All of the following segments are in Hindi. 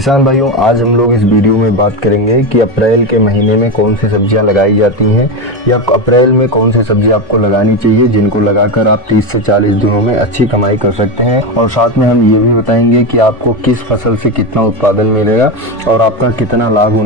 किसान भाइयों, आज हम लोग इस वीडियो में बात करेंगे कि अप्रैल के महीने में कौन सी सब्जियां लगाई जाती हैं या अप्रैल में कौन सी सब्जी आपको लगानी चाहिए जिनको लगाकर आप 30 से 40 दिनों में अच्छी कमाई कर सकते हैं। और साथ में हम ये भी बताएंगे कि आपको किस फसल से कितना उत्पादन मिलेगा और आपका कितना लाभ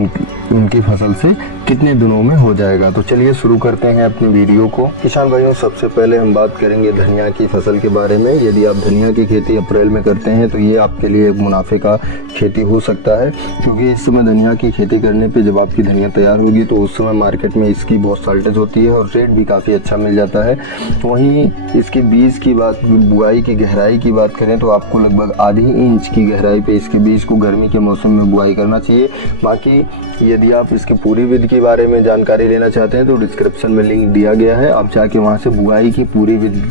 उनकी फसल से कितने दिनों में हो जाएगा। तो चलिए शुरू करते हैं अपनी वीडियो को। किसान भाइयों, सबसे पहले हम बात करेंगे धनिया की फसल के बारे में। यदि आप धनिया की खेती अप्रैल में करते हैं तो ये आपके लिए एक मुनाफे का खेती हो सकता है, क्योंकि इस समय धनिया की खेती करने पे जब आपकी धनिया तैयार होगी तो उस समय मार्केट में इसकी बहुत शॉर्टेज होती है और रेट भी काफ़ी अच्छा मिल जाता है। वहीं इसके बीज की बात, बुआई की गहराई की बात करें तो आपको लगभग आधी इंच की गहराई पे इसके बीज को गर्मी के मौसम में बुआई करना चाहिए। बाकी यदि आप इसकी पूरी विधि के बारे में जानकारी लेना चाहते हैं तो डिस्क्रिप्शन में लिंक दिया गया है, आप जाके वहाँ से बुआई की पूरी विधि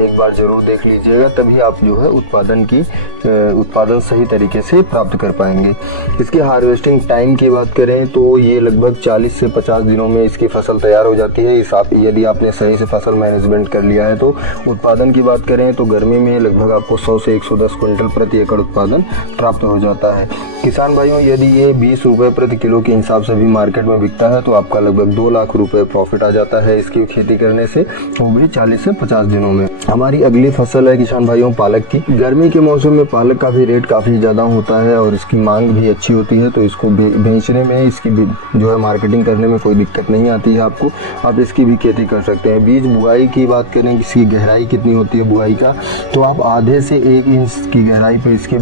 एक बार जरूर देख लीजिएगा, तभी आप जो है उत्पादन सही तरीके से प्राप्त कर पाएंगे। इसकी हार्वेस्टिंग टाइम की बात करें तो ये लगभग 40 से 50 दिनों में इसकी फसल तैयार हो जाती है। यदि आपने सही से फसल मैनेजमेंट कर लिया है तो उत्पादन की बात करें तो गर्मी में लगभग आपको 100 से 110 क्विंटल प्रति एकड़ उत्पादन प्राप्त हो जाता है। किसान भाइयों, यदि ये 20 रुपये प्रति किलो के हिसाब से भी मार्केट में बिकता है तो आपका लगभग 2 लाख रुपए प्रॉफिट आ जाता है इसकी खेती करने से, वो भी 40 से 50 दिनों में। हमारी अगली फसल है किसान भाइयों पालक की। गर्मी के मौसम में पालक का भी रेट काफ़ी ज़्यादा होता है और इसकी मांग भी अच्छी होती है, तो इसको बेचने में, इसकी जो है मार्केटिंग करने में कोई दिक्कत नहीं आती है आपको। आप इसकी भी खेती कर सकते हैं। बीज बुआई की बात करें, इसकी गहराई कितनी होती है बुआई का, तो आप आधे से 1 इंच की गहराई पर इसकी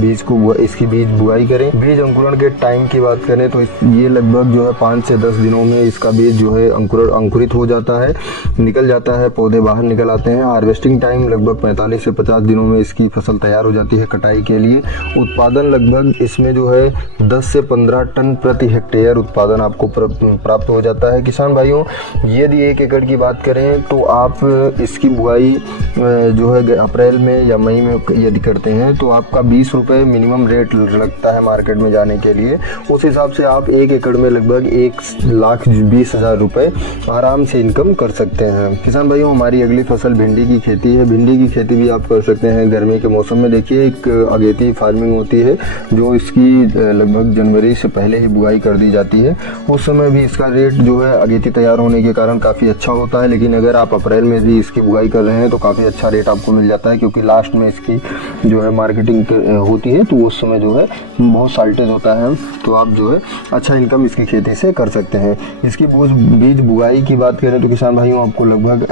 बीज बुआई करें। बीज अंकुरण के टाइम की बात करें तो ये लगभग जो है 5 से 10 दिनों में इसका बीज जो है अंकुरित हो जाता है, निकल जाता है, पौधे बाहर निकल आते हैं। हार्वेस्टिंग टाइम लगभग 45 से 50 दिनों में इसकी फसल तैयार हो जाती है कटाई के लिए। उत्पादन लगभग इसमें जो है 10 से 15 टन प्रति हेक्टेयर उत्पादन आपको प्राप्त हो जाता है। किसान भाइयों, यदि 1 एकड़ की बात करें तो आप इसकी बुआई जो है अप्रैल में या मई में यदि करते हैं तो आपका 20 रुपये मिनिमम रेट लगता है मार्केट में जाने के लिए। उस हिसाब से आप 1 एकड़ में लगभग 1,20,000 रुपये आराम से इनकम कर सकते हैं। किसान भाइयों, हमारी अगली फसल भिंडी की खेती है। भिंडी की खेती भी आप कर सकते हैं गर्मी के मौसम में। देखिए, एक अगेती फार्मिंग होती है जो इसकी लगभग जनवरी से पहले ही बुआई कर दी जाती है। उस समय भी इसका रेट जो है अगेती तैयार होने के कारण काफ़ी अच्छा होता है, लेकिन अगर आप अप्रैल में भी इसकी बुआई कर रहे हैं तो काफ़ी अच्छा रेट आपको मिल जाता है, क्योंकि लास्ट में इसकी जो है मार्केटिंग होती है तो उस समय जो है बहुत शॉर्टेज होता है, तो आप जो है अच्छा इनकम इसकी खेती से कर सकते हैं। इसकी बीज बुआई की बात करें तो किसान भाइयों, आपको लगभग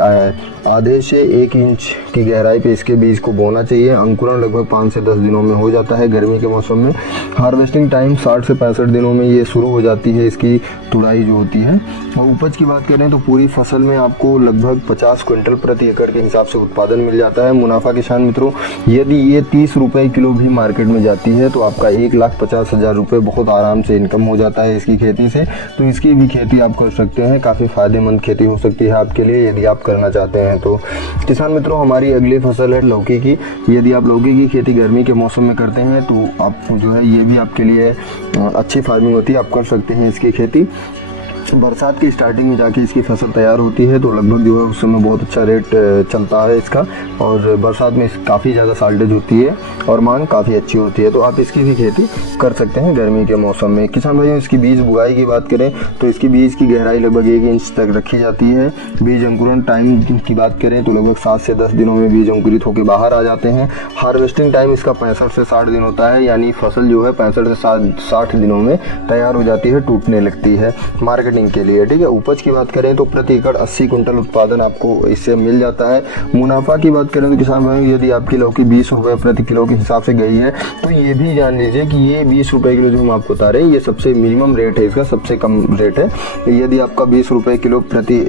आधे से 1 इंच की गहराई पे इसके बीज को बोना चाहिए। अंकुरण लगभग 5 से 10 दिनों में हो जाता है गर्मी के मौसम में। हार्वेस्टिंग टाइम 60 से 65 दिनों में ये शुरू हो जाती है इसकी तुड़ाई जो होती है। और उपज की बात करें तो पूरी फसल में आपको लगभग 50 क्विंटल प्रति एकड़ के हिसाब से उत्पादन मिल जाता है। मुनाफा किसान मित्रों, यदि ये 30 रुपये किलो भी मार्केट में जाती है तो आपका 1,50,000 रुपये बहुत आराम से इनकम हो जाता है इसकी खेती से। तो इसकी भी खेती आप कर सकते हैं, काफ़ी फ़ायदेमंद खेती हो सकती है आपके लिए यदि आप करना चाहते हैं तो। किसान मित्रों, हमारी अगली फसल है लौकी की। यदि आप लौकी की खेती गर्मी के मौसम में करते हैं तो आपको जो है ये भी आपके लिए अच्छी फार्मिंग होती है, आप कर सकते हैं इसकी खेती। बरसात की स्टार्टिंग में जाके इसकी फसल तैयार होती है तो लगभग जो है उस समय बहुत अच्छा रेट चलता है इसका, और बरसात में काफ़ी ज़्यादा शॉर्टेज होती है और मांग काफ़ी अच्छी होती है, तो आप इसकी भी खेती कर सकते हैं गर्मी के मौसम में। किसान भाइयों, इसकी बीज बुआई की बात करें तो इसकी बीज की गहराई लगभग 1 इंच तक रखी जाती है। बीज अंकुरण टाइम की बात करें तो लगभग 7 से 10 दिनों में बीज अंकुरित होकर बाहर आ जाते हैं। हार्वेस्टिंग टाइम इसका 65 से 60 दिन होता है, यानी फसल जो है 65 से 60 दिनों में तैयार हो जाती है, टूटने लगती है मार्केटिंग के लिए। ठीक है, उपज की बात करें तो प्रति एकड़ 80 कुंटल उत्पादन आपको इससे मिल जाता है। मुनाफा की बात करें तो किसान भाइयों, यदि आपकी लौकी 20 रुपये प्रति किलो के हिसाब से गई है तो ये भी जान लीजिए कि ये 20 रुपये किलो जो हम आपको बता रहे हैं ये सबसे मिनिमम रेट है, इसका सबसे कम रेट है। यदि आपका 20 रुपये किलो प्रति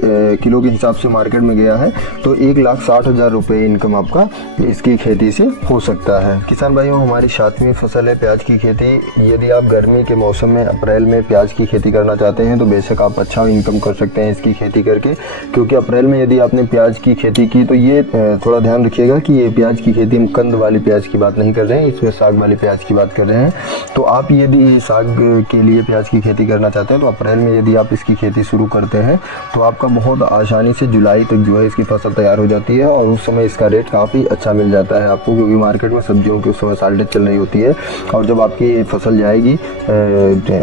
किलो के हिसाब से मार्केट में गया है तो 1,60,000 रुपये इनकम आपका इसकी खेती से हो सकता है। किसान भाइयों, हमारी 7वीं फसल है प्याज की खेती। यदि आप गर्मी के मौसम में अप्रैल में प्याज की खेती करना चाहते हैं तो बेशक तक आप अच्छा इनकम कर सकते हैं इसकी खेती करके। क्योंकि अप्रैल में यदि आपने प्याज की खेती की तो ये थोड़ा ध्यान रखिएगा कि ये प्याज की खेती हम कंद वाली प्याज की बात नहीं कर रहे हैं, इसमें साग वाली प्याज की बात कर रहे हैं। तो आप यदि साग के लिए प्याज की खेती करना चाहते हैं तो अप्रैल में यदि आप इसकी खेती शुरू करते हैं तो आपका बहुत आसानी से जुलाई तक जो है इसकी फसल तैयार हो जाती है और उस समय इसका रेट काफ़ी अच्छा मिल जाता है आपको, क्योंकि मार्केट में सब्जियों की उस समय शॉर्टेज चल रही होती है। और जब आपकी फसल जाएगी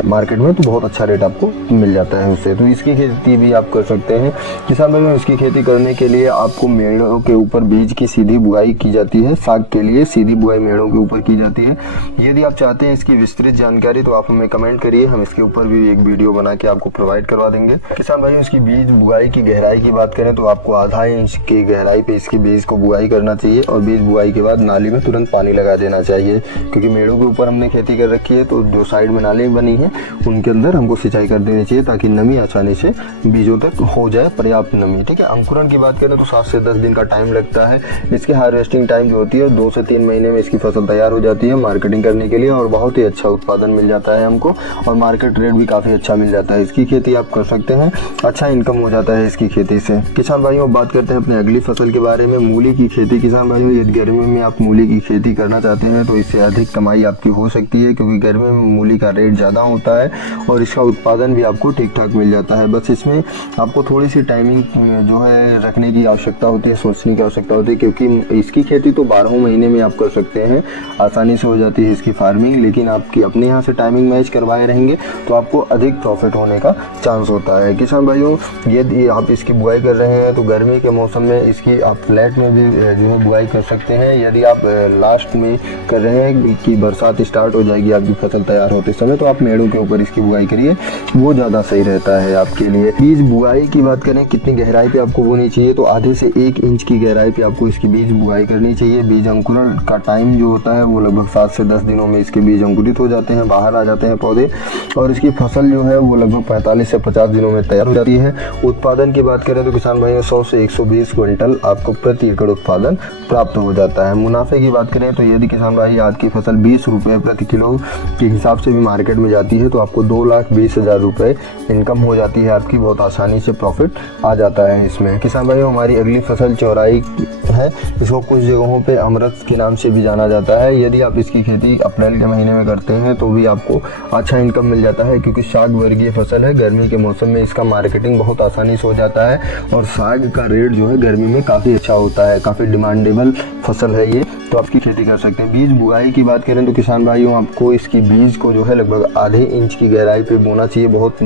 मार्केट में तो बहुत अच्छा रेट आपको मिल जाता है उससे। तो इसकी खेती भी आप कर सकते हैं। किसान भाइयों, इसकी खेती करने के लिए आपको मेड़ों के ऊपर बीज की सीधी बुआई की जाती है। साग के लिए सीधी बुआई मेड़ों के ऊपर की जाती है। यदि आप चाहते हैं इसकी विस्तृत जानकारी तो आप हमें कमेंट करिए, हम इसके ऊपर भी एक वीडियो बना के आपको प्रोवाइड करवा देंगे। किसान भाइयों, इसकी बीज बुआई की गहराई की बात करें तो आपको आधा इंच की गहराई पे इसकी बीज को बुआई करना चाहिए और बीज बुआई के बाद नाली में तुरंत पानी लगा देना चाहिए। क्योंकि मेड़ों के ऊपर हमने खेती कर रखी है तो जो साइड में नाली बनी है उनके अंदर हमको सिंचाई कर देनी चाहिए ताकि नमी आसानी से बीजों तक हो जाए, पर्याप्त नमी। ठीक है। अंकुरण की बात करें तो 7 से 10 दिन का टाइम लगता है। इसकी हार्वेस्टिंग टाइम जो होती है 2 से 3 महीने में इसकी फसल तैयार हो जाती है मार्केटिंग करने के लिए और बहुत ही अच्छा उत्पादन मिल जाता है हमको और मार्केट रेट भी काफ़ी अच्छा मिल जाता है। इसकी खेती आप कर सकते हैं, अच्छा इनकम हो जाता है इसकी खेती से। किसान भाइयों, बात करते हैं अपने अगली फसल के बारे में, मूली की खेती। किसान भाइयों, यदि गर्मी में आप मूली की खेती करना चाहते हैं तो इससे अधिक कमाई आपकी हो सकती है, क्योंकि गर्मी में मूली का रेट ज़्यादा होता है और इसका उत्पादन भी आपको ठीक ठाक मिल जाता है। बस इसमें आपको थोड़ी सी टाइमिंग जो है रखने की आवश्यकता होती है, सोचने की आवश्यकता होती है, क्योंकि इसकी खेती तो 12 महीने में आप कर सकते हैं, आसानी से हो जाती है इसकी फार्मिंग। लेकिन आपकी अपने यहाँ से टाइमिंग मैच करवाए रहेंगे तो आपको अधिक प्रॉफिट होने का चांस होता है। किसान भाइयों, यदि आप इसकी बुआई कर रहे हैं तो गर्मी के मौसम में इसकी आप फ्लैट में भी जो है बुआई कर सकते हैं। यदि आप लास्ट में कर रहे हैं कि बरसात स्टार्ट हो जाएगी आपकी फसल तैयार होते समय तो आप मेड़ों के ऊपर इसकी बुआई करिए, वो ज़्यादा सही रहता है आपके लिए। बीज बुआई की बात करें कितनी गहराई पे आपको बोनी चाहिए तो आधे से 1 इंच की गहराई पे आपको इसकी बीज बुआई करनी चाहिए। बीज अंकुरण का टाइम जो होता है वो लगभग 7 से 10 दिनों में इसके बीज अंकुरित हो जाते हैं, बाहर आ जाते हैं पौधे और इसकी फसल जो है वो लगभग 45 से 50 दिनों में तैयार हो जाती है। उत्पादन की बात करें तो किसान भाइयों 100 से 120 क्विंटल आपको प्रति एकड़ उत्पादन प्राप्त हो जाता है। मुनाफे की बात करें तो यदि किसान भाई आज की फसल 20 रुपये प्रति किलो के हिसाब से भी मार्केट में जाती है तो आपको 2,20,000 रुपये इनकम हो जाती है आपकी, बहुत आसानी से प्रॉफिट आ जाता है इसमें। किसान भाइयों, हमारी अगली फसल चौराई है। इसको कुछ जगहों पे अमरत के नाम से भी जाना जाता है। यदि आप इसकी खेती अप्रैल के महीने में करते हैं तो भी आपको अच्छा इनकम मिल जाता है, क्योंकि साग वर्गीय फसल है। गर्मी के मौसम में इसका मार्केटिंग बहुत आसानी से हो जाता है और साग का रेट जो है गर्मी में काफ़ी अच्छा होता है, काफ़ी डिमांडेबल फसल है ये, तो आप इसकी खेती कर सकते हैं। बीज बुआई की बात करें तो किसान भाइयों आपको इसकी बीज को जो है लगभग आधे इंच की गहराई पे बोना चाहिए। बहुत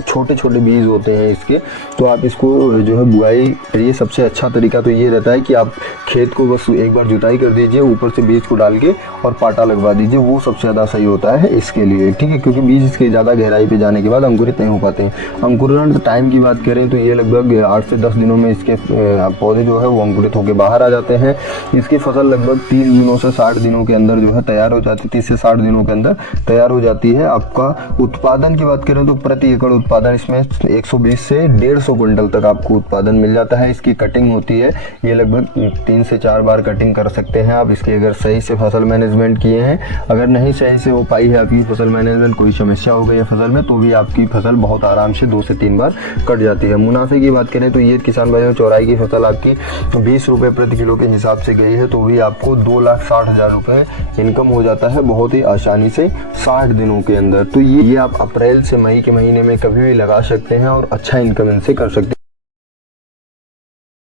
छोटे छोटे बीज होते हैं इसके, तो आप इसको जो है बुआई करिए। सबसे अच्छा तरीका तो ये रहता है कि आप खेत को बस एक बार जुताई कर दीजिए, ऊपर से बीज को डाल के और पाटा लगवा दीजिए, वो सबसे ज़्यादा सही होता है इसके लिए। ठीक है, क्योंकि बीज इसके ज़्यादा गहराई पे जाने के बाद अंकुरित नहीं हो पाते हैं। अंकुरण टाइम की बात करें तो ये लगभग 8 से 10 दिनों में इसके पौधे जो है वो अंकुरित होकर बाहर आ जाते हैं। इसकी फसल लगभग 30 दिनों से 60 दिनों के अंदर जो है तैयार हो जाती है, 30 से 60 दिनों के अंदर तैयार हो जाती है। आपका उत्पादन की बात करें तो प्रति एकड़ उत्पादन इसमें 120 से 150 क्विंटल तक आपको उत्पादन मिल जाता है। इसकी कटिंग होती है, ये लगभग 3 से 4 बार कटिंग कर सकते हैं आप इसकी, अगर सही से फसल मैनेजमेंट किए हैं। अगर नहीं सही से हो पाई है आपकी फसल मैनेजमेंट, कोई समस्या हो गई है फसल में, तो भी आपकी फसल बहुत आराम से 2 से 3 बार कट जाती है। मुनाफे की बात करें तो ये किसान भाइयों चौराई की फसल आपकी 20 रुपये प्रति किलो के हिसाब से गई है तो भी आपको 2,60,000 रुपये इनकम हो जाता है बहुत ही आसानी से 60 दिनों के अंदर। तो ये आप अप्रैल से मई के महीने में कभी भी लगा सकते हैं और अच्छा इनकम इनसे कर सकते हैं।